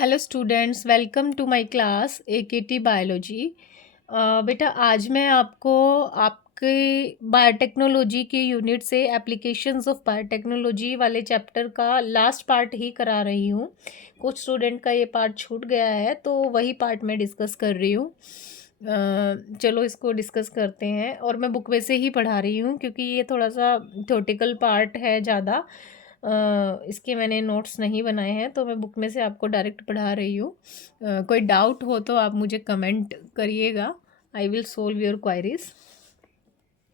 Hello students, welcome to my class AKT biology. बेटा आज मैं आपको आपके बायोटेक्नोलॉजी के यूनिट से एप्लीकेशंस ऑफ बायोटेक्नोलॉजी वाले चैप्टर का लास्ट पार्ट ही करा रही हूँ। कुछ स्टूडेंट का ये पार्ट छूट गया है तो वही पार्ट मैं डिस्कस कर रही हूँ। चलो इसको डिस्कस करते हैं। और मैं बुक में से ही पढ़ा रही हूँ क्योंकि ये थोड़ा सा थ्योरेटिकल पार्ट है ज़्यादा। इसके मैंने नोट्स नहीं बनाए हैं तो मैं बुक में से आपको डायरेक्ट पढ़ा रही हूँ। कोई डाउट हो तो आप मुझे कमेंट करिएगा, I will solve your queries.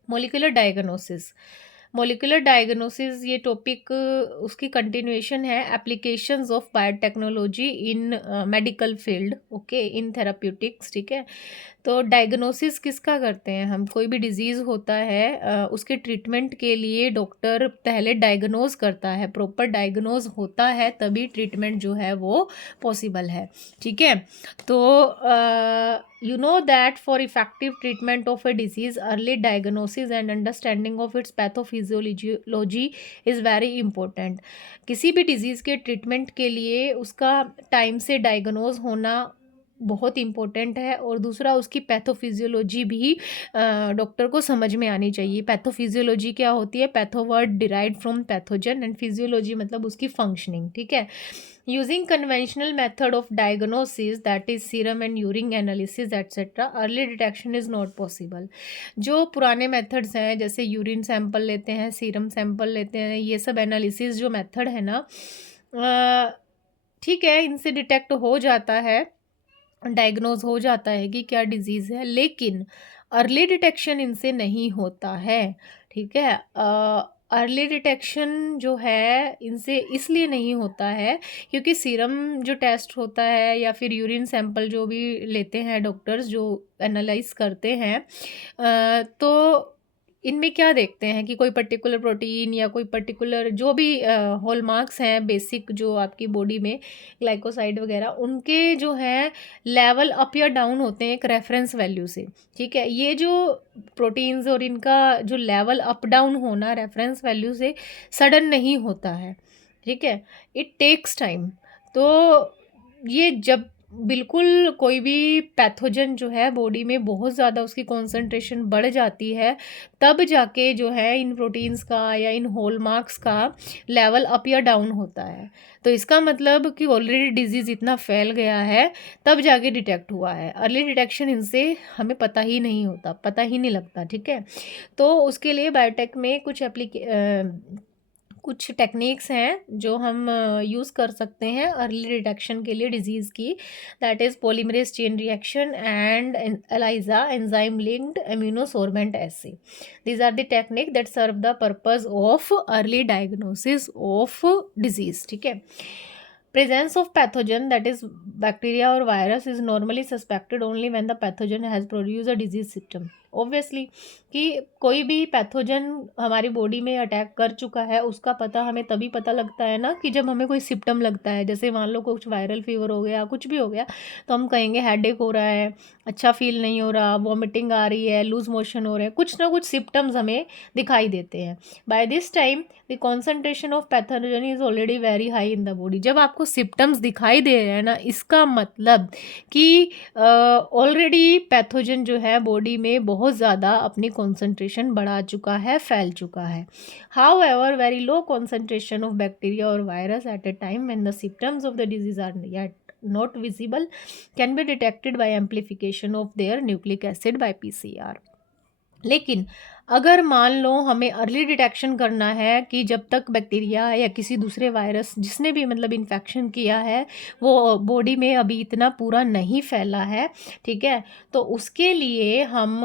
Molecular diagnosis. Molecular diagnosis ये टॉपिक उसकी कंटिन्यूएशन है, applications of biotechnology in medical field, okay, in therapeutics. ठीक है, तो डायग्नोसिस किसका करते हैं हम? कोई भी डिजीज़ होता है उसके ट्रीटमेंट के लिए डॉक्टर पहले डायग्नोज करता है, प्रॉपर डायग्नोज होता है तभी ट्रीटमेंट जो है वो पॉसिबल है। ठीक है, तो you know that for effective treatment of a disease, early diagnosis and understanding of its pathophysiology is very important. किसी भी डिजीज़ के ट्रीटमेंट के लिए उसका टाइम से डायग्नोज होना बहुत इम्पोर्टेंट है, और दूसरा उसकी पैथोफिजियोलॉजी भी डॉक्टर को समझ में आनी चाहिए। पैथोफिजियोलॉजी क्या होती है? Patho word derived from pathogen and physiology मतलब उसकी फंक्शनिंग। ठीक है, using conventional method of diagnosis, that is serum and urine analysis etc, early detection is not possible. जो पुराने मेथड्स हैं जैसे यूरिन सैंपल लेते हैं, सीरम सैंपल लेते हैं, ये सब एनालिसिस जो मेथड है ना, ठीक है, इनसे डिटेक्ट हो जाता है, डायग्नोज हो जाता है कि क्या डिजीज़ है, लेकिन अर्ली डिटेक्शन इनसे नहीं होता है। ठीक है, अर्ली डिटेक्शन जो है इनसे इसलिए नहीं होता है क्योंकि सीरम जो टेस्ट होता है या फिर यूरिन सैंपल जो भी लेते हैं डॉक्टर्स जो एनालाइज करते हैं, तो इनमें क्या देखते हैं कि कोई पर्टिकुलर प्रोटीन या कोई पर्टिकुलर जो भी हॉलमार्क्स हैं बेसिक जो आपकी बॉडी में ग्लाइकोसाइड वगैरह, उनके जो हैं लेवल अप या डाउन होते हैं एक रेफरेंस वैल्यू से। ठीक है, ये जो प्रोटीन्स और इनका जो लेवल अप डाउन होना रेफरेंस वैल्यू से सडन नहीं होता है। ठीक है, इट टेक्स टाइम। तो ये जब बिल्कुल कोई भी पैथोजन जो है बॉडी में बहुत ज़्यादा उसकी कॉन्सेंट्रेशन बढ़ जाती है, तब जाके जो है इन प्रोटीन्स का या इन हॉलमार्क्स का लेवल अप या डाउन होता है। तो इसका मतलब कि ऑलरेडी डिजीज़ इतना फैल गया है तब जाके डिटेक्ट हुआ है। अर्ली डिटेक्शन इनसे हमें पता ही नहीं होता, पता ही नहीं लगता। ठीक है, तो उसके लिए बायोटेक में कुछ टेक्निक्स हैं जो हम यूज़ कर सकते हैं अर्ली डिटेक्शन के लिए डिजीज़ की, that is polymerase chain reaction and ELISA enzyme linked immunosorbent assay. These are the technique that serve the purpose of early diagnosis of disease. ठीक है, presence of pathogen, that is bacteria or virus, is normally suspected only when the pathogen has produced a disease symptom. Obviously कि कोई भी pathogen हमारी body में attack कर चुका है उसका पता हमें तभी पता लगता है ना कि जब हमें कोई सिम्टम लगता है। जैसे मान लो कुछ वायरल फीवर हो गया, कुछ भी हो गया, तो हम कहेंगे हेडेक हो रहा है, अच्छा फील नहीं हो रहा, वॉमिटिंग आ रही है, लूज मोशन हो रहे हैं, कुछ ना कुछ सिम्टम्स हमें दिखाई देते हैं। By this time the concentration of pathogen is already very high in the body. जब आपको सिम्टम्स दिखाई दे रहे हैं ना, इसका मतलब कि ऑलरेडी पैथोजन जो है बॉडी में बहुत ज़्यादा अपनी कॉन्सेंट्रेशन बढ़ा चुका है, फैल चुका है। However, very low concentration of bacteria or virus at a time when the symptoms of the disease are yet not visible can be detected by amplification of their nucleic acid by PCR. लेकिन अगर मान लो हमें early detection करना है कि जब तक bacteria या किसी दूसरे वायरस जिसने भी मतलब इन्फेक्शन किया है वो बॉडी में अभी इतना पूरा नहीं फैला है, ठीक है, तो उसके लिए हम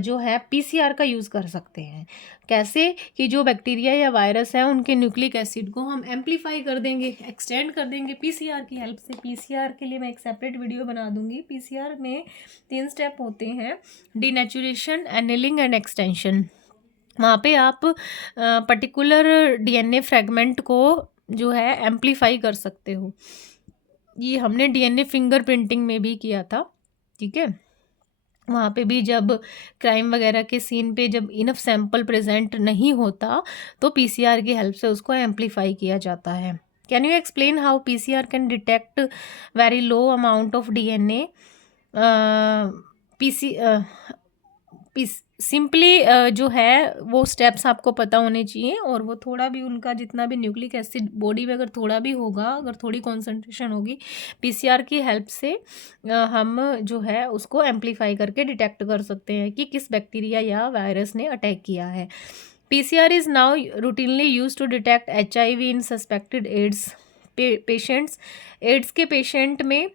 जो है पीसीआर का यूज़ कर सकते हैं। कैसे? कि जो बैक्टीरिया या वायरस है उनके न्यूक्लिक एसिड को हम एम्पलीफाई कर देंगे, एक्सटेंड कर देंगे पीसीआर की हेल्प से। पीसीआर के लिए मैं एक सेपरेट वीडियो बना दूंगी। पीसीआर में 3 स्टेप होते हैं, डीनेचुरेशन, एनेलिंग एंड एक्सटेंशन। वहाँ पे आप पर्टिकुलर डीएनए फ्रेगमेंट को जो है एम्पलीफाई कर सकते हो। ये हमने डीएनए फिंगरप्रिंटिंग में भी किया था। ठीक है, वहाँ पे भी जब क्राइम वगैरह के सीन पे जब इनफ सैंपल प्रेजेंट नहीं होता तो पीसीआर की हेल्प से उसको एम्पलीफाई किया जाता है। Can you explain how PCR can detect very low amount of DNA? PC simply जो है वो स्टेप्स आपको पता होने चाहिए, और वो थोड़ा भी उनका जितना भी न्यूक्लिक एसिड बॉडी में अगर थोड़ा भी होगा, अगर थोड़ी कॉन्सेंट्रेशन होगी, पीसीआर की हेल्प से हम जो है उसको एम्पलीफाई करके डिटेक्ट कर सकते हैं कि किस बैक्टीरिया या वायरस ने अटैक किया है। PCR is now routinely use to detect HIV in suspected AIDS patients. AIDS के पेशेंट में,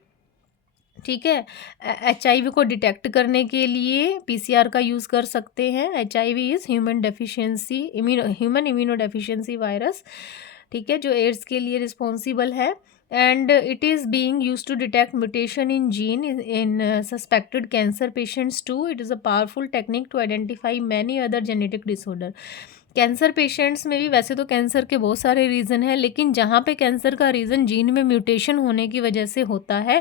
ठीक है, एचआईवी को डिटेक्ट करने के लिए पीसीआर का यूज़ कर सकते हैं। HIV is human immunodeficiency virus, ठीक है, जो एड्स के लिए रिस्पॉन्सिबल है। And it is being use to detect mutation in gene in suspected cancer patients too. It is a powerful technique to identify many other genetic disorder. Cancer patients में भी वैसे तो कैंसर के बहुत सारे रीज़न हैं, लेकिन जहाँ पे कैंसर का रीज़न जीन में म्यूटेशन होने की वजह से होता है,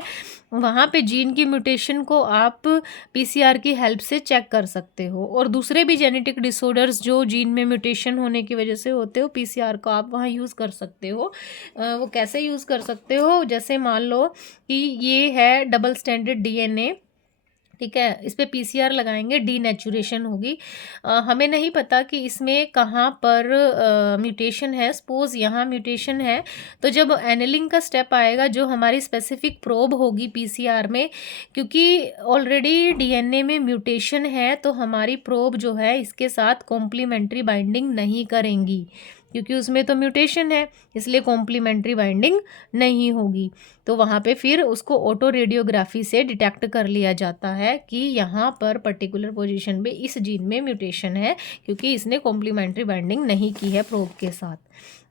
वहाँ पे जीन की म्यूटेशन को आप पीसीआर की हेल्प से चेक कर सकते हो। और दूसरे भी जेनेटिक डिसऑर्डर्स जो जीन में म्यूटेशन होने की वजह से होते हो, पीसीआर को आप वहाँ यूज़ कर सकते हो। वो कैसे यूज़ कर सकते हो? जैसे मान लो कि ये है डबल स्टैंडर्ड डीएनए, ठीक है, इस पे पीसीआर लगाएंगे, डीनेचुरेशन होगी। हमें नहीं पता कि इसमें कहाँ पर म्यूटेशन है। सपोज यहाँ म्यूटेशन है, तो जब एनेलिंग का स्टेप आएगा, जो हमारी स्पेसिफिक प्रोब होगी पीसीआर में, क्योंकि ऑलरेडी डीएनए में म्यूटेशन है, तो हमारी प्रोब जो है इसके साथ कॉम्प्लीमेंट्री बाइंडिंग नहीं करेंगी, क्योंकि उसमें तो म्यूटेशन है, इसलिए कॉम्प्लीमेंट्री बाइंडिंग नहीं होगी। तो वहाँ पे फिर उसको ऑटो रेडियोग्राफी से डिटेक्ट कर लिया जाता है कि यहाँ पर पर्टिकुलर पोजीशन पे इस जीन में म्यूटेशन है, क्योंकि इसने कॉम्प्लीमेंट्री बाइंडिंग नहीं की है प्रोब के साथ।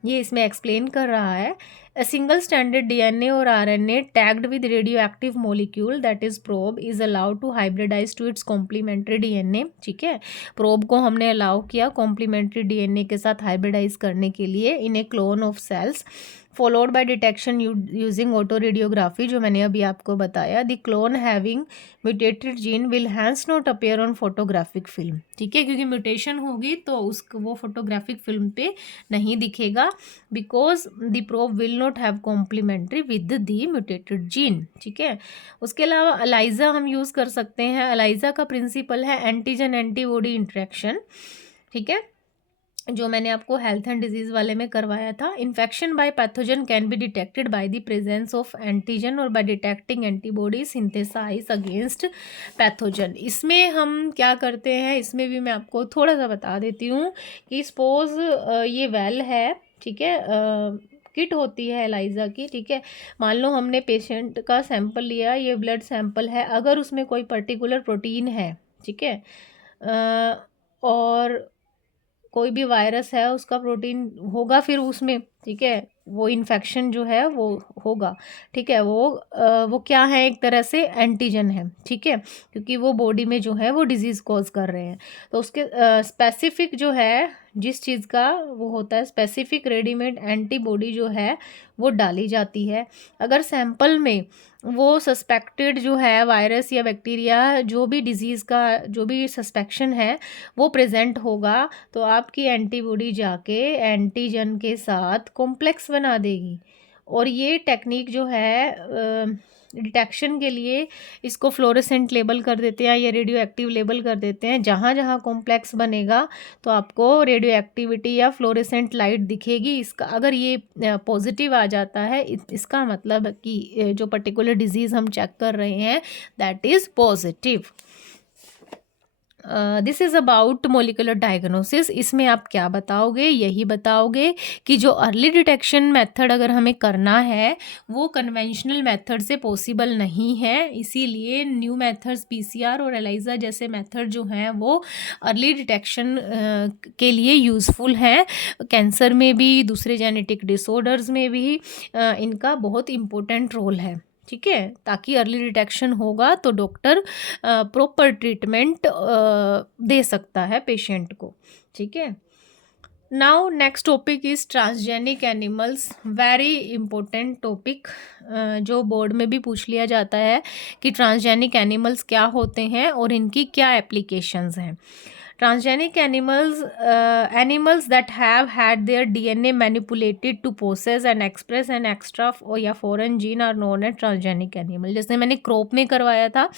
ये इसमें एक्सप्लेन कर रहा है। A single standard DNA or RNA tagged with radioactive molecule, that is probe, is allowed to hybridize to its complementary DNA, ठीक है, प्रोब को हमने अलाउ किया कॉम्प्लीमेंट्री डीएनए के साथ हाइब्रिडाइज करने के लिए in a clone of cells, followed by detection using autoradiography, जो मैंने अभी आपको बताया। The clone having mutated gene will hence not appear on photographic film, ठीक है, क्योंकि म्यूटेशन होगी तो वो फोटोग्राफिक फिल्म पे नहीं दिखेगा, because the probe will not have complementary with the mutated gene, ठीक है। उसके अलावा अलाइजा हम यूज़ कर सकते हैं। अलाइजा का प्रिंसिपल है एंटीजन एंटीबॉडी इंटरेक्शन, ठीक है, जो मैंने आपको हेल्थ एंड डिजीज वाले में करवाया था। Infection by pathogen can be detected by the presence of antigen or by detecting antibody synthesise against pathogen. इसमें हम क्या करते हैं, इसमें भी मैं आपको थोड़ा सा बता देती हूँ कि सपोज ये वेल है, ठीक है, किट होती है एलाइजा की, ठीक है, मान लो हमने पेशेंट का सैंपल लिया, ये ब्लड सैंपल है, अगर उसमें कोई पर्टिकुलर प्रोटीन है, ठीक है, और कोई भी वायरस है उसका प्रोटीन होगा फिर उसमें, ठीक है, वो इन्फेक्शन जो है वो होगा, ठीक है, वो क्या है, एक तरह से एंटीजन है, ठीक है, क्योंकि वो बॉडी में जो है वो डिजीज़ कॉज कर रहे हैं। तो उसके स्पेसिफिक जो है जिस चीज़ का वो होता है, स्पेसिफिक रेडीमेड एंटीबॉडी जो है वो डाली जाती है। अगर सैंपल में वो सस्पेक्टेड जो है वायरस या बैक्टीरिया, जो भी डिजीज़ का जो भी सस्पेक्शन है वो प्रेजेंट होगा, तो आपकी एंटीबॉडी जाके एंटीजन के साथ कॉम्प्लेक्स बना देगी। और ये टेक्निक जो है डिटेक्शन के लिए इसको फ्लोरेसेंट लेबल कर देते हैं या रेडियो एक्टिव लेबल कर देते हैं। जहाँ जहाँ कॉम्प्लेक्स बनेगा तो आपको रेडियो एक्टिविटी या फ्लोरेसेंट लाइट दिखेगी। इसका अगर ये पॉजिटिव आ जाता है, इसका मतलब कि जो पर्टिकुलर डिजीज़ हम चेक कर रहे हैं that is positive. This is about molecular diagnosis. इसमें आप क्या बताओगे, यही बताओगे कि जो अर्ली डिटेक्शन मेथड अगर हमें करना है वो कन्वेंशनल मेथड से पॉसिबल नहीं है, इसीलिए न्यू मेथड्स पीसीआर और एलाइजा जैसे मेथड जो हैं वो अर्ली डिटेक्शन के लिए यूज़फुल हैं। कैंसर में भी, दूसरे जेनेटिक डिसऑर्डर्स में भी इनका बहुत इम्पोर्टेंट रोल है, ठीक है, ताकि अर्ली डिटेक्शन होगा तो डॉक्टर प्रॉपर ट्रीटमेंट दे सकता है पेशेंट को, ठीक है। Now next topic is transgenic animals, very important topic, जो बोर्ड में भी पूछ लिया जाता है कि ट्रांसजेनिक एनिमल्स क्या होते हैं और इनकी क्या एप्लीकेशंस हैं। Transgenic animals that have had their DNA manipulated to possess and express an extra या foreign gene are known as transgenic animal. जैसे मैंने क्रॉप में करवाया था,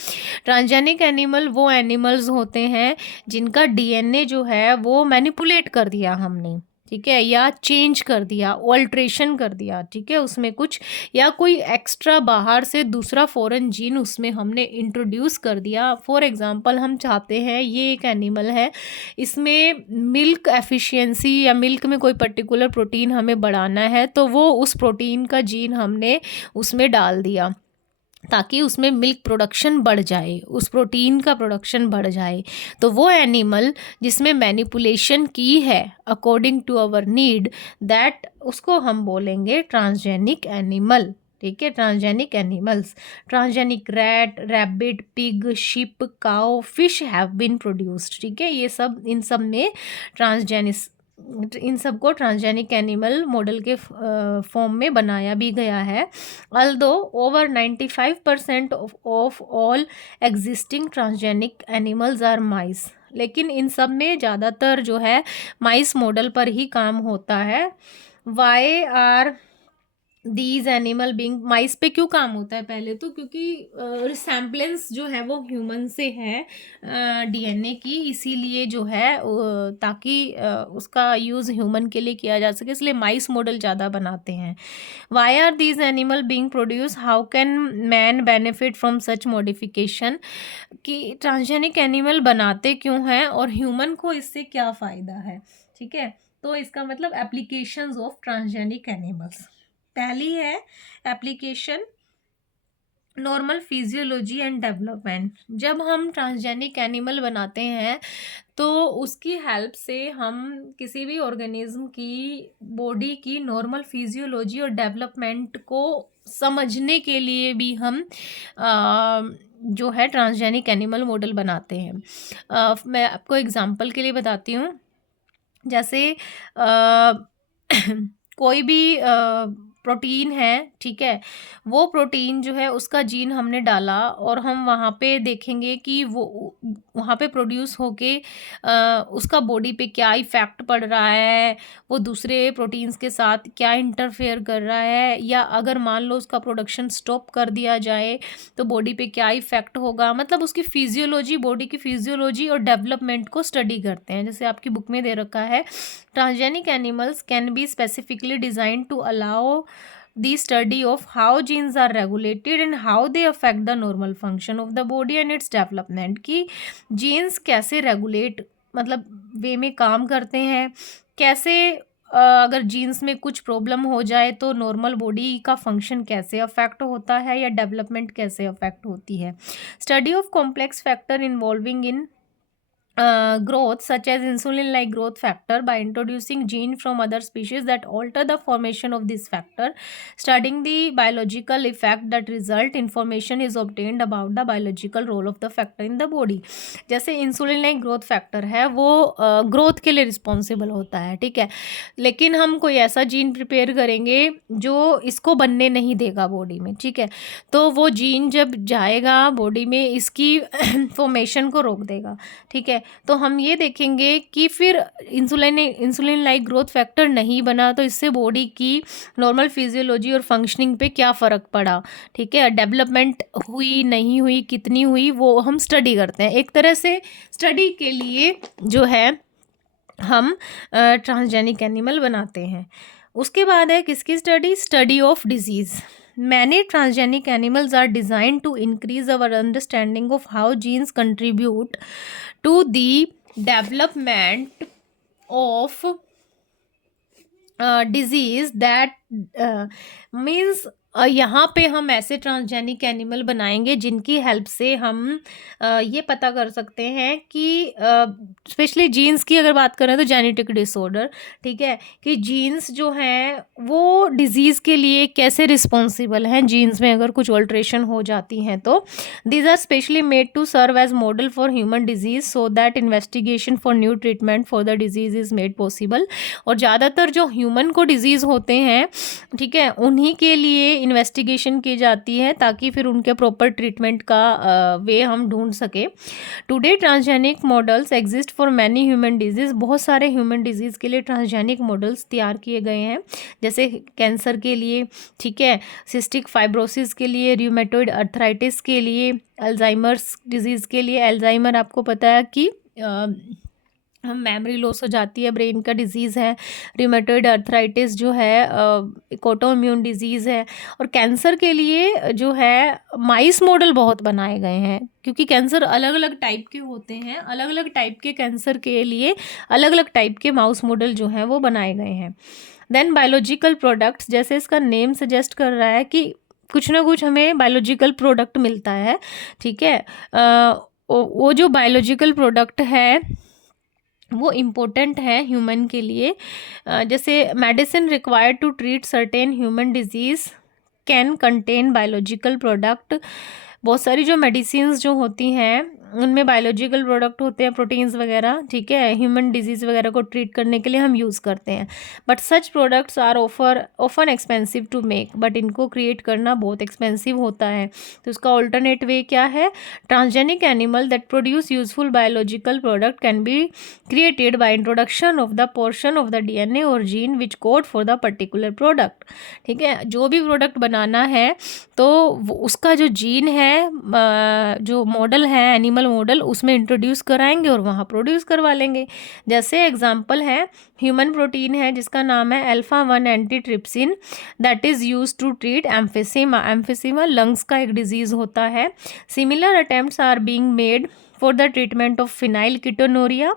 ट्रांसजेनिक एनिमल वो एनिमल्स होते हैं जिनका डीएनए जो है वो मैनिपुलेट कर दिया हमने, ठीक है, या चेंज कर दिया, ऑल्ट्रेशन कर दिया, ठीक है, उसमें कुछ या कोई एक्स्ट्रा बाहर से दूसरा फॉरेन जीन उसमें हमने इंट्रोड्यूस कर दिया। फॉर एग्जांपल हम चाहते हैं, ये एक एनिमल है, इसमें मिल्क एफिशिएंसी या मिल्क में कोई पर्टिकुलर प्रोटीन हमें बढ़ाना है, तो वो उस प्रोटीन का जीन हमने उसमें डाल दिया ताकि उसमें मिल्क प्रोडक्शन बढ़ जाए, उस प्रोटीन का प्रोडक्शन बढ़ जाए। तो वो एनिमल जिसमें मैनिपुलेशन की है according to our need, that उसको हम बोलेंगे ट्रांसजेनिक एनिमल, ठीक है। Transgenic animals, transgenic rat, rabbit, pig, sheep, cow, fish have been produced, ठीक है। ये सब, इन सब में इन सब को ट्रांसजेनिक एनिमल मॉडल के फॉर्म में बनाया भी गया है। Although over 95% of all existing transgenic animals are mice, लेकिन इन सब में ज़्यादातर जो है माइस मॉडल पर ही काम होता है। Why are these animal being, mice पे क्यों काम होता है? पहले तो क्योंकि रिसेम्बलेंस जो है वो ह्यूमन से है डीएनए की, इसीलिए जो है ताकि उसका यूज़ ह्यूमन के लिए किया जा सके, इसलिए माइस मॉडल ज़्यादा बनाते हैं। Why are these animal being produce, how can man benefit from such modification, कि ट्रांसजेनिक एनिमल बनाते क्यों हैं और ह्यूमन को इससे क्या फ़ायदा है, ठीक है। तो इसका मतलब एप्लीकेशंस ऑफ ट्रांसजेनिक एनिमल्स, पहली है application normal physiology and development. जब हम ट्रांसजेनिक एनिमल बनाते हैं तो उसकी हेल्प से हम किसी भी ऑर्गेनिज्म की बॉडी की नॉर्मल फिजियोलॉजी और डेवलपमेंट को समझने के लिए भी हम जो है ट्रांसजेनिक एनिमल मॉडल बनाते हैं। मैं आपको एग्जांपल के लिए बताती हूँ, जैसे कोई भी प्रोटीन है, ठीक है, वो प्रोटीन जो है उसका जीन हमने डाला और हम वहाँ पे देखेंगे कि वो वहाँ पे प्रोड्यूस होके उसका बॉडी पे क्या इफ़ेक्ट पड़ रहा है, वो दूसरे प्रोटीन्स के साथ क्या इंटरफेयर कर रहा है, या अगर मान लो उसका प्रोडक्शन स्टॉप कर दिया जाए तो बॉडी पे क्या इफ़ेक्ट होगा। मतलब उसकी फिजियोलॉजी, बॉडी की फिजियोलॉजी और डेवलपमेंट को स्टडी करते हैं। जैसे आपकी बुक में दे रखा है, transgenic animals can be specifically design to allow the study of how genes are regulated and how they affect the normal function of the body and its development, कि जीन्स कैसे रेगुलेट मतलब वे में काम करते हैं, कैसे अगर जीन्स में कुछ प्रॉब्लम हो जाए तो नॉर्मल बॉडी का फंक्शन कैसे अफेक्ट होता है या डेवलपमेंट कैसे अफेक्ट होती है। Study of complex factor involving in growth such as insulin like growth factor by introducing gene from other species that alter the formation of this factor, studying the biological effect that result information is obtained about the biological role of the factor in the body। जैसे insulin like growth factor है, वो growth के लिए responsible होता है, ठीक है, लेकिन हम कोई ऐसा जीन प्रिपेयर करेंगे जो इसको बनने नहीं देगा बॉडी में, ठीक है, तो वो जीन जब जाएगा बॉडी में इसकी फॉर्मेशन को रोक देगा, ठीक है। तो हम ये देखेंगे कि फिर इंसुलिन लाइक ग्रोथ फैक्टर नहीं बना तो इससे बॉडी की नॉर्मल फिजियोलॉजी और फंक्शनिंग पे क्या फ़र्क पड़ा, ठीक है, डेवलपमेंट हुई नहीं हुई, कितनी हुई, वो हम स्टडी करते हैं। एक तरह से स्टडी के लिए जो है हम ट्रांसजेनिक एनिमल बनाते हैं। उसके बाद है किसकी study? Study of disease. Many transgenic animals are designed to increase our understanding of how genes contribute to the development of disease that means यहाँ पे हम ऐसे ट्रांसजेनिक एनिमल बनाएंगे जिनकी हेल्प से हम ये पता कर सकते हैं कि स्पेशली जीन्स की अगर बात करें तो जेनेटिक डिसऑर्डर, ठीक है, कि जीन्स जो हैं वो डिजीज़ के लिए कैसे रिस्पॉन्सिबल हैं, जीन्स में अगर कुछ ऑल्ट्रेशन हो जाती हैं तो these are specially made to serve as model for human disease so that investigation for new treatment for the disease is made possible. और ज़्यादातर जो ह्यूमन को डिजीज़ होते हैं, ठीक है, उन्हीं के लिए इन्वेस्टिगेशन की जाती है ताकि फिर उनके प्रॉपर ट्रीटमेंट का वे हम ढूंढ सके। Today transgenic models exist for many human disease, बहुत सारे ह्यूमन डिजीज़ के लिए ट्रांसजेनिक मॉडल्स तैयार किए गए हैं, जैसे कैंसर के लिए, ठीक है, सिस्टिक फाइब्रोसिस के लिए, रूमेटॉइड अर्थराइटिस के लिए, अल्जाइमर्स डिजीज़ के लिए। अल्जाइमर आपको पता है कि मेमोरी लॉस हो जाती है, ब्रेन का डिजीज़ है। रूमेटॉइड अर्थराइटिस जो है एक ऑटोइम्यून डिजीज़ है। और कैंसर के लिए जो है माइस मॉडल बहुत बनाए गए हैं, क्योंकि कैंसर अलग अलग टाइप के होते हैं, अलग अलग टाइप के कैंसर के लिए अलग अलग टाइप के माउस मॉडल जो हैं वो बनाए गए हैं। देन बायोलॉजिकल प्रोडक्ट्स, जैसे इसका नेम सजेस्ट कर रहा है कि कुछ ना कुछ हमें बायोलॉजिकल प्रोडक्ट मिलता है, ठीक है। वो जो बायोलॉजिकल प्रोडक्ट है वो इम्पोर्टेंट है ह्यूमन के लिए। जैसे medicine required to treat certain human disease can contain biological product. बहुत सारी जो मेडिसिन्स जो होती हैं उनमें बायोलॉजिकल प्रोडक्ट होते हैं, प्रोटीन्स वगैरह, ठीक है, ह्यूमन डिजीज़ वगैरह को ट्रीट करने के लिए हम यूज़ करते हैं। But such products are often expensive to make, but इनको क्रिएट करना बहुत एक्सपेंसिव होता है। तो इसका ऑल्टरनेट वे क्या है? Transgenic animal that produce useful biological product can be created by introduction of the portion of the DNA or gene which code for the particular product. ठीक है, जो भी प्रोडक्ट बनाना है तो उसका जो जीन है, जो मॉडल है एनिमल मॉडल, उसमें इंट्रोड्यूस कराएंगे और वहाँ प्रोड्यूस करवा लेंगे। जैसे एग्जांपल है ह्यूमन प्रोटीन है जिसका नाम है alpha one antitrypsin, that is use to treat emphysema. Emphysema lungs का एक डिजीज़ होता है। Similar attempts are being made for the treatment of phenylketonuria.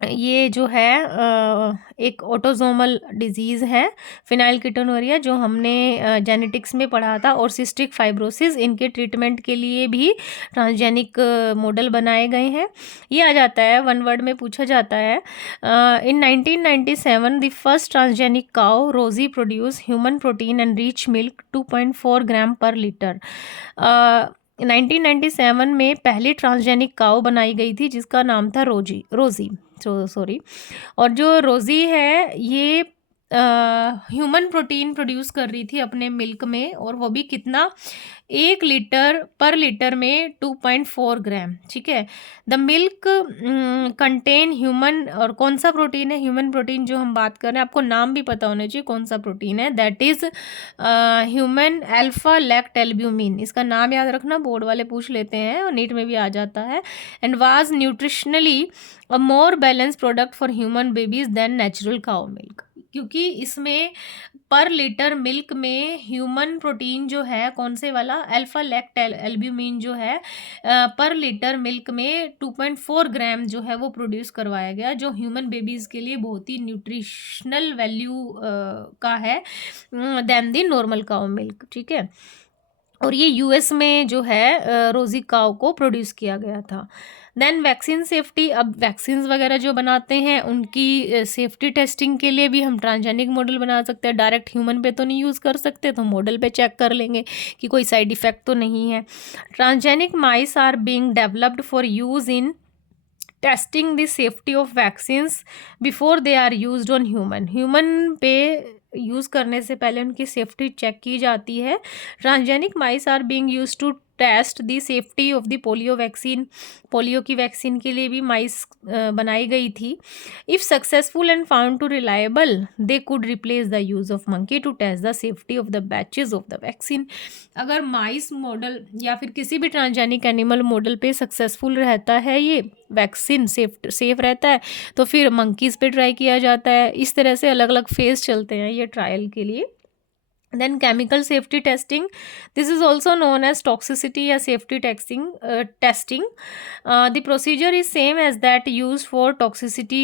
ये जो है एक ऑटोजोमल डिजीज़ है फिनाइलकीटोनुरिया, जो हमने जेनेटिक्स में पढ़ा था। और सिस्टिक फाइब्रोसिस, इनके ट्रीटमेंट के लिए भी ट्रांसजेनिक मॉडल बनाए गए हैं। ये आ जाता है, वन वर्ड में पूछा जाता है। इन 1997 द फर्स्ट ट्रांसजेनिक काउ रोजी produce human protein and rich milk 2.4 ग्राम पर लीटर। 1997 में पहली ट्रांसजेनिक काउ बनाई गई थी जिसका नाम था रोजी सॉरी। और जो रोज़ी है ये ह्यूमन प्रोटीन प्रोड्यूस कर रही थी अपने मिल्क में, और वो भी कितना, 1 लीटर पर लीटर में 2.4 ग्राम। ठीक है, द मिल्क कंटेन ह्यूमन, और कौन सा प्रोटीन है ह्यूमन प्रोटीन जो हम बात कर रहे हैं, आपको नाम भी पता होना चाहिए कौन सा प्रोटीन है, that is human alpha lactalbumin. इसका नाम याद रखना, बोर्ड वाले पूछ लेते हैं और नीट में भी आ जाता है। And was nutritionally a more balance product for human babies than natural cow milk, क्योंकि इसमें पर लीटर मिल्क में ह्यूमन प्रोटीन जो है, कौन से वाला, अल्फा लैक्ट एल्ब्यूमिन जो है, पर लीटर मिल्क में 2.4 ग्राम जो है वो प्रोड्यूस करवाया गया, जो ह्यूमन बेबीज़ के लिए बहुत ही न्यूट्रिशनल वैल्यू का है than the normal cow milk. ठीक है, और ये यूएस में जो है रोजी काउ को प्रोड्यूस किया गया था। देन वैक्सीन सेफ्टी, अब वैक्सीन्स वगैरह जो बनाते हैं उनकी सेफ्टी टेस्टिंग के लिए भी हम ट्रांसजेनिक मॉडल बना सकते हैं। डायरेक्ट ह्यूमन पे तो नहीं यूज़ कर सकते, तो मॉडल पे चेक कर लेंगे कि कोई साइड इफ़ेक्ट तो नहीं है। Transgenic mice are being developed for use in testing the safety of vaccines before they are used on human पे यूज़ करने से पहले उनकी सेफ्टी चेक की जाती है। Transgenic mice are being used to test the safety of the polio vaccine. Polio की vaccine के लिए भी माइस बनाई गई थी। If successful and found to reliable they could replace the use of monkey to test the safety of the batches of the vaccine. अगर mice model या फिर किसी भी ट्रांसजेनिक एनिमल मॉडल पे सक्सेसफुल रहता है, ये वैक्सीन सेफ रहता है, तो फिर मंकीज़ पे ट्राई किया जाता है। इस तरह से अलग अलग फेज चलते हैं ये ट्रायल के लिए। Then chemical safety testing, this is also known as toxicity or safety testing. The procedure is same as that used for toxicity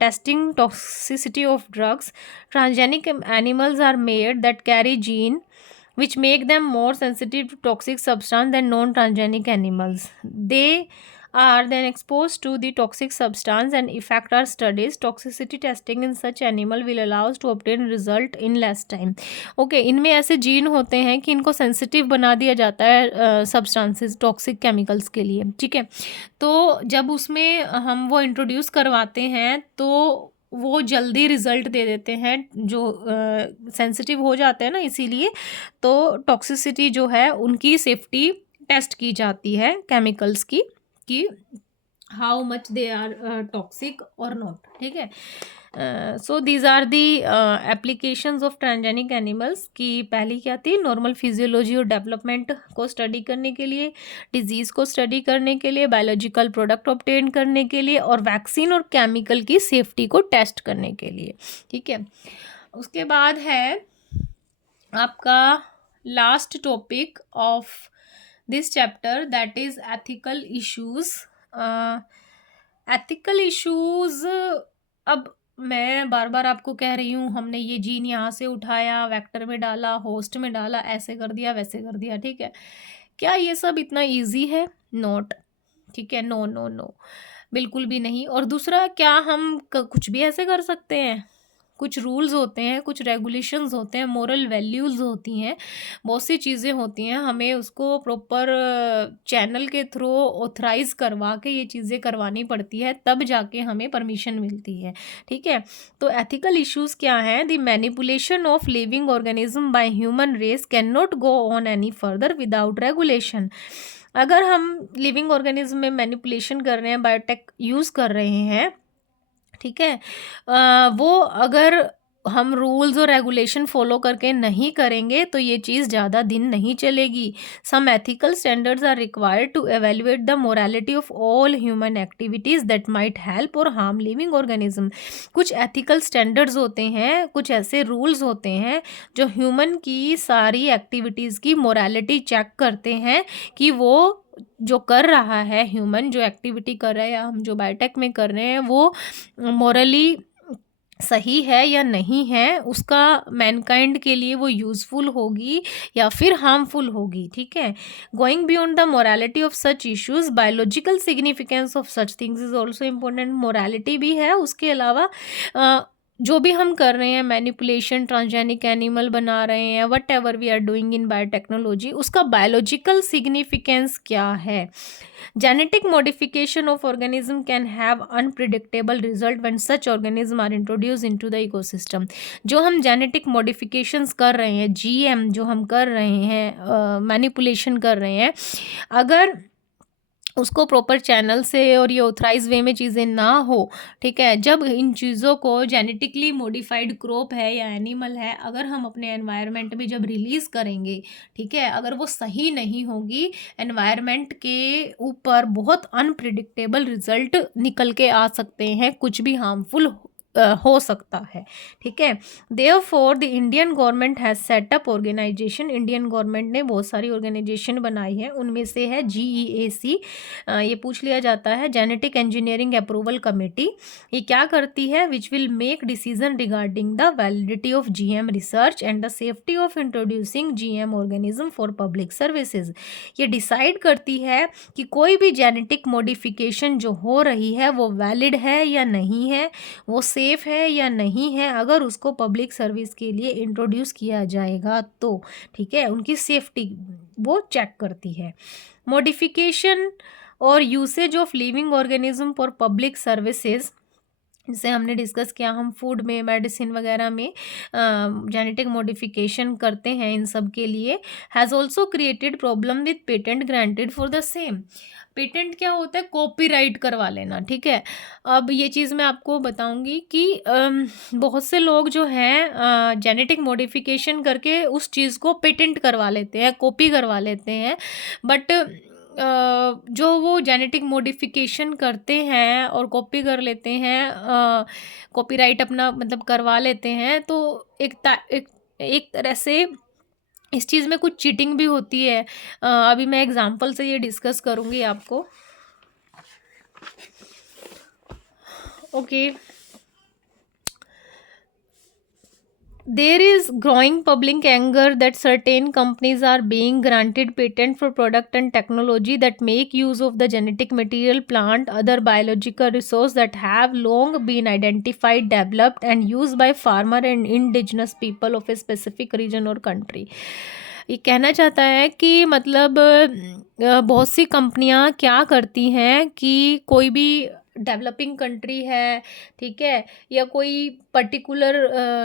testing toxicity of drugs. Transgenic animals are made that carry gene which make them more sensitive to toxic substance than non-transgenic animals. They are then exposed to the toxic substance and effect our studies. Toxicity testing in such animal will allow us to obtain result in less time. Okay, इनमें ऐसे gene होते हैं कि इनको sensitive बना दिया जाता है सब्सटेंसेस, टॉक्सिक केमिकल्स के लिए। ठीक है, तो जब उसमें हम वो इंट्रोड्यूस करवाते हैं तो वो जल्दी रिजल्ट दे देते हैं, जो सेंसिटिव हो जाते हैं ना, इसीलिए तो टॉक्सिसिटी जो है उनकी सेफ्टी टेस्ट की जाती है केमिकल्स की, कि how much they are toxic और नॉट, ठीक है। So these are the applications of transgenic animals की पहली क्या थी, नॉर्मल फिजियोलॉजी और डेवलपमेंट को स्टडी करने के लिए, डिजीज़ को स्टडी करने के लिए, बायोलॉजिकल प्रोडक्ट ऑब्टेन करने के लिए, और वैक्सीन और केमिकल की सेफ्टी को टेस्ट करने के लिए, ठीक है। उसके बाद है आपका last topic of this chapter, that is ethical issues. Ethical issues, अब मैं बार बार आपको कह रही हूँ, हमने ये जीन यहाँ से उठाया, वेक्टर में डाला, होस्ट में डाला, ऐसे कर दिया, वैसे कर दिया, ठीक है। क्या ये सब इतना इजी है? नॉट, ठीक है, नो नो नो, बिल्कुल भी नहीं। और दूसरा, क्या हम कुछ भी ऐसे कर सकते हैं? कुछ रूल्स होते हैं, कुछ रेगुलेशंस होते हैं, मोरल वैल्यूज़ होती हैं, बहुत सी चीज़ें होती हैं, हमें उसको प्रॉपर चैनल के थ्रू ऑथराइज करवा के ये चीज़ें करवानी पड़ती है, तब जाके हमें परमिशन मिलती है, ठीक है। तो एथिकल इश्यूज़ क्या हैं? The manipulation of living organism by human race can not go on any further without regulation. अगर हम लिविंग ऑर्गेनिज्म में मैनिपुलेशन कर रहे हैं, बायोटेक यूज़ कर रहे हैं, ठीक है, वो अगर हम रूल्स और रेगुलेशन फॉलो करके नहीं करेंगे तो ये चीज़ ज़्यादा दिन नहीं चलेगी। Some ethical standards are required to evaluate the morality of all human activities that might help or harm living organism. कुछ एथिकल स्टैंडर्ड्स होते हैं, कुछ ऐसे रूल्स होते हैं जो ह्यूमन की सारी एक्टिविटीज़ की मोरालिटी चेक करते हैं, कि वो जो कर रहा है, ह्यूमन जो एक्टिविटी कर रहा है या हम जो बायोटेक में कर रहे हैं, वो मोरली सही है या नहीं है, उसका मैनकाइंड के लिए वो यूज़फुल होगी या फिर हार्मफुल होगी, ठीक है। Going beyond the morality of such issues, biological significance of such things is also important. Morality भी है, उसके अलावा जो भी हम कर रहे हैं, मैनिपुलेशन, ट्रांसजेनिक एनिमल बना रहे हैं, whatever we are doing in biotechnology, उसका बायोलॉजिकल सिग्निफिकेंस क्या है। Genetic modification of organism can have unpredictable result when such organism are introduce into the ecosystem. जो हम जेनेटिक मॉडिफिकेशंस कर रहे हैं, जीएम जो हम कर रहे हैं, मैनिपुलेशन कर रहे हैं, अगर उसको प्रॉपर चैनल से और ये ऑथराइज वे में चीज़ें ना हो, ठीक है, जब इन चीज़ों को जेनेटिकली मॉडिफाइड क्रॉप है या एनिमल है, अगर हम अपने एनवायरनमेंट में जब रिलीज़ करेंगे, ठीक है, अगर वो सही नहीं होगी, एनवायरनमेंट के ऊपर बहुत अनप्रिडिक्टेबल रिजल्ट निकल के आ सकते हैं, कुछ भी हार्मफुल हो सकता है, ठीक है। Therefore the Indian government has set up organisation, Indian government ने बहुत सारी ऑर्गेनाइजेशन बनाई है, उनमें से है GEAC, ये पूछ लिया जाता है, जेनेटिक इंजीनियरिंग अप्रूवल कमेटी। ये क्या करती है? Which will make decision regarding the validity of GM research and the safety of introducing GM organism for public services. ये डिसाइड करती है कि कोई भी जेनेटिक मॉडिफिकेशन जो हो रही है वो वैलिड है या नहीं है, वो सेफ है या नहीं है, अगर उसको पब्लिक सर्विस के लिए इंट्रोड्यूस किया जाएगा तो, ठीक है, उनकी सेफ्टी वो चेक करती है। मॉडिफिकेशन और usage of living organism for public services, जैसे हमने डिस्कस किया, हम फूड में, मेडिसिन वगैरह में जेनेटिक मॉडिफिकेशन करते हैं, इन सब के लिए has also created problem with patent granted for the same. Patent क्या होता है? कॉपीराइट करवा लेना, ठीक है। अब ये चीज़ मैं आपको बताऊंगी कि बहुत से लोग जो हैं जेनेटिक मॉडिफिकेशन करके उस चीज़ को पेटेंट करवा लेते हैं, कॉपी करवा लेते हैं, बट जो वो जेनेटिक मॉडिफिकेशन करते हैं और कॉपी कर लेते हैं, कॉपीराइट अपना मतलब करवा लेते हैं, तो एक तरह से इस चीज़ में कुछ चीटिंग भी होती है। अभी मैं एग्जांपल से ये डिस्कस करूँगी आपको। Okay, there is growing public anger that certain companies are being granted patent for product and technology that make use of the genetic material, plant, other biological resource that have long been identified, developed and used by farmer and indigenous people of a specific region or country। ये कहना चाहता है कि मतलब बहुत सी कंपनियां क्या करती हैं कि कोई भी डेवलपिंग कंट्री है, ठीक है, या कोई पर्टिकुलर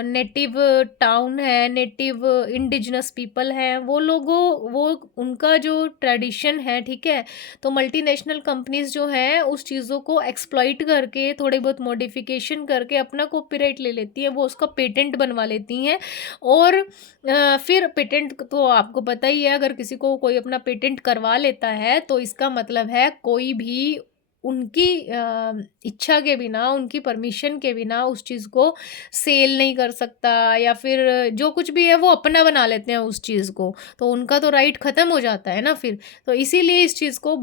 नेटिव टाउन है, नेटिव इंडिजिनस पीपल हैं, वो लोगों वो उनका जो ट्रेडिशन है, ठीक है, तो मल्टीनेशनल कंपनीज जो हैं उस चीज़ों को एक्सप्लॉइट करके थोड़े बहुत मॉडिफिकेशन करके अपना कॉपीराइट ले लेती है, वो उसका पेटेंट बनवा लेती हैं। और फिर पेटेंट तो आपको पता ही है, अगर किसी को कोई अपना पेटेंट करवा लेता है तो इसका मतलब है कोई भी उनकी इच्छा के बिना, उनकी परमिशन के बिना उस चीज़ को सेल नहीं कर सकता, या फिर जो कुछ भी है वो अपना बना लेते हैं उस चीज़ को, तो उनका तो राइट ख़त्म हो जाता है ना फिर। तो इसीलिए इस चीज़ को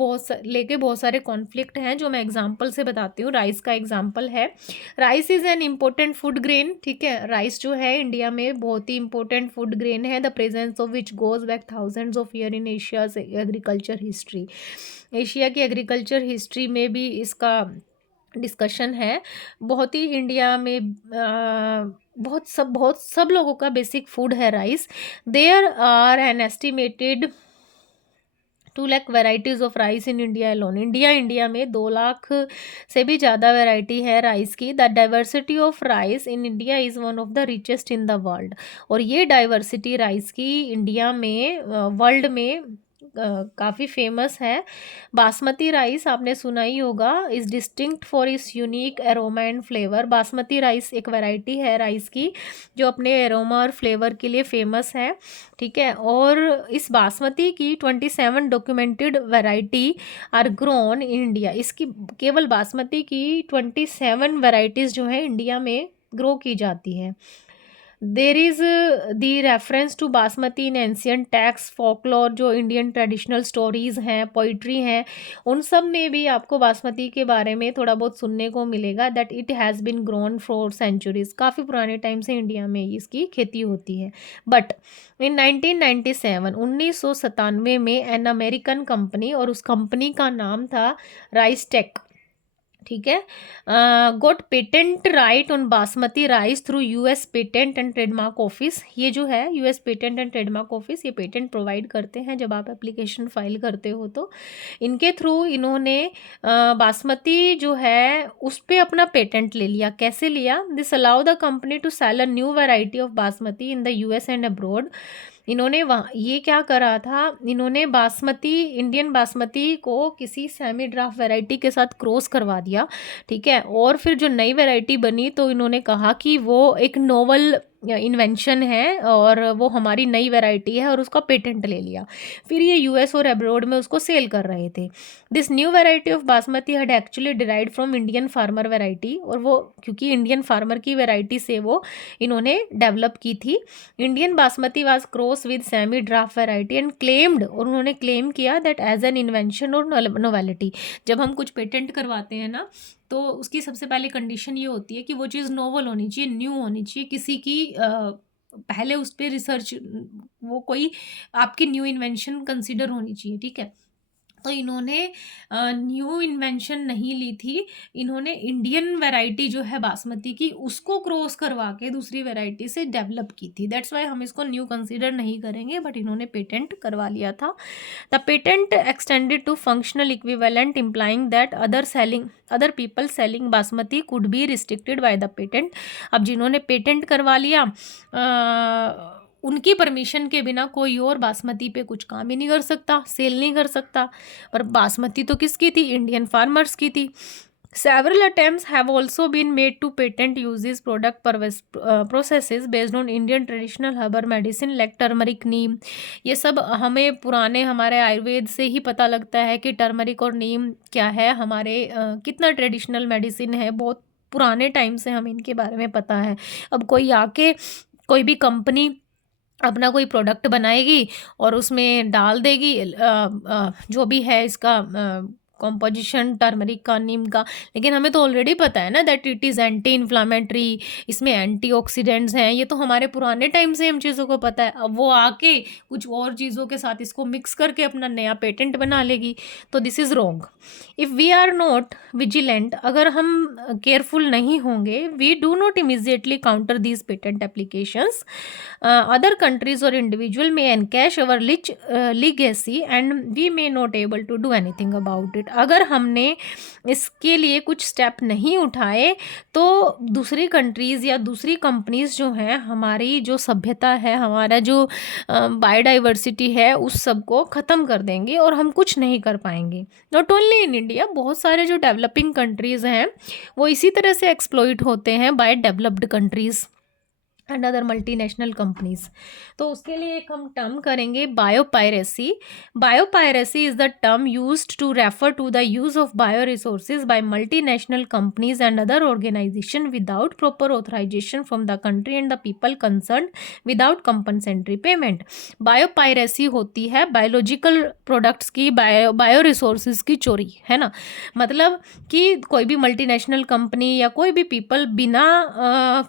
लेके बहुत सारे कॉन्फ्लिक्ट हैं, जो मैं एग्जांपल से बताती हूँ। राइस का एग्जांपल है, rice is an important food grain, ठीक है, राइस जो है इंडिया में बहुत ही इंपॉर्टेंट फूड ग्रेन है, the presence of which goes back thousands of year in Asia's agriculture history. Asia की एग्रीकल्चर हिस्ट्री में भी इसका डिस्कशन है। बहुत ही इंडिया में बहुत सब लोगों का बेसिक फूड है rice. There are an estimated 2 lakh varieties of rice in India alone. India में 2 लाख से भी ज़्यादा वैरायटी है राइस की। The diversity of rice in India is one of the richest in the world. और ये डाइवर्सिटी राइस की इंडिया में वर्ल्ड में काफ़ी फेमस है। बासमती राइस आपने सुना ही होगा, इज़ डिस्टिंक्ट फॉर इस unique aroma and flavour. Basmati rice एक वैरायटी है राइस की जो अपने एरोमा और फ्लेवर के लिए फेमस है, ठीक है। और इस बासमती की 27 documented variety are grown in India. इसकी केवल बासमती की 27 वैरायटीज़ जो है इंडिया में ग्रो की जाती हैं। There is the reference to basmati in ancient text, folklore, जो इंडियन ट्रेडिशनल स्टोरीज़ हैं, पोइट्री हैं, उन सब में भी आपको बासमती के बारे में थोड़ा बहुत सुनने को मिलेगा। That it has been grown for centuries. काफ़ी पुराने टाइम से इंडिया में इसकी खेती होती है। बट इन 1997 1997 में एन अमेरिकन कंपनी, और उस कंपनी का नाम था राइस टेक, ठीक है, got patent right on basmati rice through US patent and trademark office. ये जो है US patent and trademark office, ये पेटेंट प्रोवाइड करते हैं जब आप एप्लीकेशन फाइल करते हो, तो इनके थ्रू इन्होंने बासमती जो है उस पर अपना पेटेंट ले लिया। कैसे लिया? This allow the company to sell a new variety of basmati in the US and abroad. इन्होंने वहाँ ये क्या करा था, इन्होंने बासमती, इंडियन बासमती को किसी सेमी ड्राफ्ट वैरायटी के साथ क्रॉस करवा दिया, ठीक है। और फिर जो नई वैरायटी बनी तो इन्होंने कहा कि वो एक नोवल इन्वेंशन है और वो हमारी नई वैरायटी है, और उसका पेटेंट ले लिया। फिर ये यूएस और अब्रॉड में उसको सेल कर रहे थे। This new variety of basmati had actually derived from Indian farmer variety, और वो क्योंकि इंडियन फार्मर की वैरायटी से वो इन्होंने डेवलप की थी। Indian basmati was cross with semi draft variety and claimed, और उन्होंने क्लेम किया दैट एज एन इन्वेंशन और नोवेलिटी। जब हम कुछ पेटेंट करवाते हैं ना, तो उसकी सबसे पहले कंडीशन ये होती है कि वो चीज़ नोवल होनी चाहिए, न्यू होनी चाहिए, किसी की पहले उस पर रिसर्च, वो कोई आपकी न्यू इन्वेंशन कंसिडर होनी चाहिए, ठीक है। तो इन्होंने न्यू इन्वेंशन नहीं ली थी, इन्होंने इंडियन वैरायटी जो है बासमती की उसको क्रॉस करवा के दूसरी वैरायटी से डेवलप की थी। दैट्स वाई हम इसको न्यू कंसीडर नहीं करेंगे, बट इन्होंने पेटेंट करवा लिया था। The patent extended to functional equivalent implying that other people selling basmati could be restricted by the patent. अब जिन्होंने पेटेंट करवा लिया, उनकी परमिशन के बिना कोई और बासमती पे कुछ काम ही नहीं कर सकता, सेल नहीं कर सकता। पर बासमती तो किसकी थी? इंडियन फार्मर्स की थी। Several attempts have also been made to patent uses product processes based on Indian traditional herbal medicine like turmeric, नीम। ये सब हमें पुराने हमारे आयुर्वेद से ही पता लगता है कि टर्मरिक और नीम क्या है, हमारे कितना ट्रेडिशनल मेडिसिन है, बहुत पुराने टाइम से हमें इनके बारे में पता है। अब कोई आके कोई भी कंपनी अपना कोई प्रोडक्ट बनाएगी और उसमें डाल देगी जो भी है इसका कॉम्पोजिशन टर्मरिक का, नीम का, लेकिन हमें तो ऑलरेडी पता है ना that it is anti inflammatory, इसमें एंटीऑक्सीडेंट्स हैं। ये तो हमारे पुराने टाइम से हम चीज़ों को पता है। अब वो आके कुछ और चीज़ों के साथ इसको मिक्स करके अपना नया पेटेंट बना लेगी, तो this is wrong. If we are not vigilant, अगर हम केयरफुल नहीं होंगे, we do not immediately counter these patent applications, other countries or individual may encash our legacy and we may not able to do anything about it. But अगर हमने इसके लिए कुछ step नहीं उठाए तो दूसरी कंट्रीज़ या दूसरी कंपनीज़ जो हैं हमारी जो सभ्यता है, हमारा जो बायोडाइवर्सिटी है, उस सब को ख़त्म कर देंगे और हम कुछ नहीं कर पाएंगे। नॉट ओनली इन इंडिया, बहुत सारे जो डेवलपिंग कंट्रीज़ हैं वो इसी तरह से एक्सप्लॉइट होते हैं by developed countries and other multinational companies. तो उसके लिए एक हम टर्म करेंगे biopiracy. Biopiracy is the term used to refer to the use of bio resources by multinational companies and other organisation without proper authorisation from the country and the people concern without compensatory payment. Biopiracy होती है biological products की, bio resources की चोरी, है ना। मतलब कि कोई भी मल्टीनेशनल कंपनी या कोई भी पीपल बिना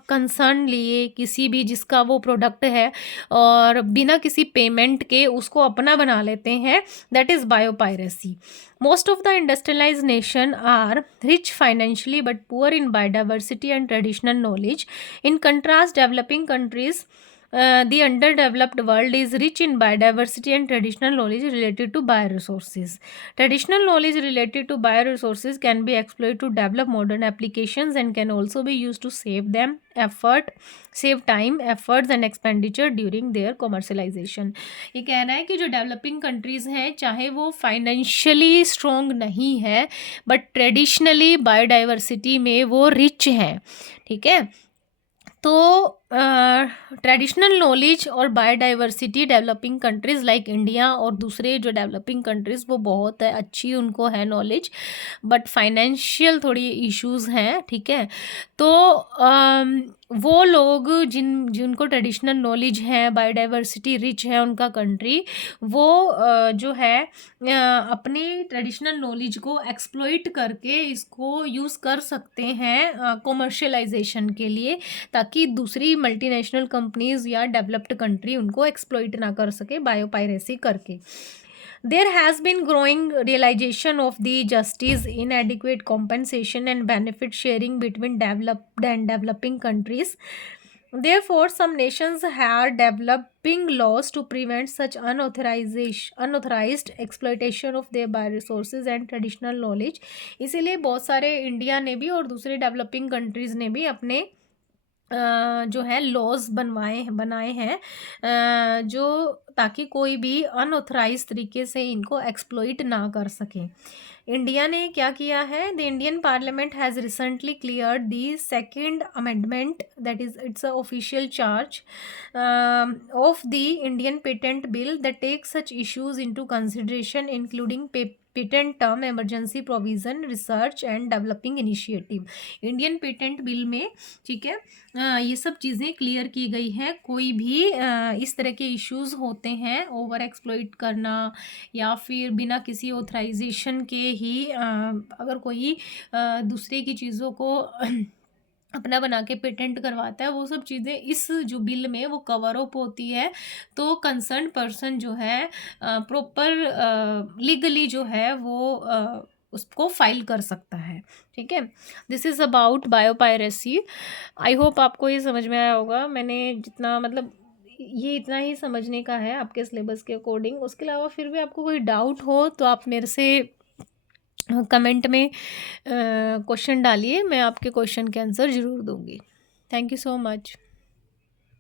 कंसर्न लिए किसी भी जिसका वो प्रोडक्ट है और बिना किसी पेमेंट के उसको अपना बना लेते हैं, that is biopiracy. Most of the industrialized nation are rich financially but poor in biodiversity and traditional knowledge. In contrast, developing countries, the underdeveloped world is rich in biodiversity and traditional knowledge related to bioresources. Traditional knowledge related to bioresources can be exploited to develop modern applications and can also be used to save time, efforts and expenditure during their commercialization. ये कहना है कि जो developing countries हैं, चाहे वो financially strong नहीं है बट ट्रेडिशनली बायोडाइवर्सिटी में वो रिच हैं, ठीक है। तो ट्रेडिशनल नॉलेज और biodiversity developing countries like India और दूसरे जो डेवलपिंग कंट्रीज़ वो बहुत है अच्छी उनको है नॉलेज, बट फाइनेंशियल थोड़ी इश्यूज़ हैं, ठीक है। तो वो लोग जिनको ट्रेडिशनल नॉलेज है, बायोडाइवर्सिटी रिच है उनका कंट्री, वो जो है अपनी ट्रेडिशनल नॉलेज को एक्सप्लॉइट करके इसको यूज़ कर सकते हैं कॉमर्शियलाइजेशन के लिए, ताकि दूसरी मल्टीनेशनल कंपनीज या डेवलप्ड कंट्री उनको एक्सप्लॉइट ना कर सके बायोपायरेसी करके। There has been growing realization of the justice, inadequate compensation and benefit sharing between developed and developing countries. Therefore, some nations are developing laws to prevent such unauthorized exploitation of their bioresources and traditional knowledge. इसीलिए बहुत सारे India ने भी और दूसरे developing countries ने भी अपने जो है लॉज बनाए हैं जो ताकि कोई भी अनऑथराइज तरीके से इनको एक्सप्लॉइट ना कर सके। इंडिया ने क्या किया है, the Indian parliament has recently cleared the second amendment, that is its a official charge of the Indian patent bill that takes such issues into consideration including patent term, emergency provision, research and developing initiative. Indian patent bill में, ठीक है, ये सब चीज़ें clear की गई हैं। कोई भी इस तरह के इश्यूज़ होते हैं, ओवर एक्सप्लॉइट करना या फिर बिना किसी ऑथराइजेशन के ही अगर कोई दूसरे की चीज़ों को अपना बना के पेटेंट करवाता है, वो सब चीज़ें इस जो बिल में वो कवर अप होती है। तो कंसर्न पर्सन जो है प्रॉपर लीगली जो है वो उसको फाइल कर सकता है, ठीक है। This is about biopiracy. I hope आपको ये समझ में आया होगा। मैंने जितना मतलब ये इतना ही समझने का है आपके सिलेबस के अकॉर्डिंग। उसके अलावा फिर भी आपको कोई डाउट हो तो आप मेरे से कमेंट में क्वेश्चन डालिए, मैं आपके क्वेश्चन के आंसर ज़रूर दूंगी। Thank you so much.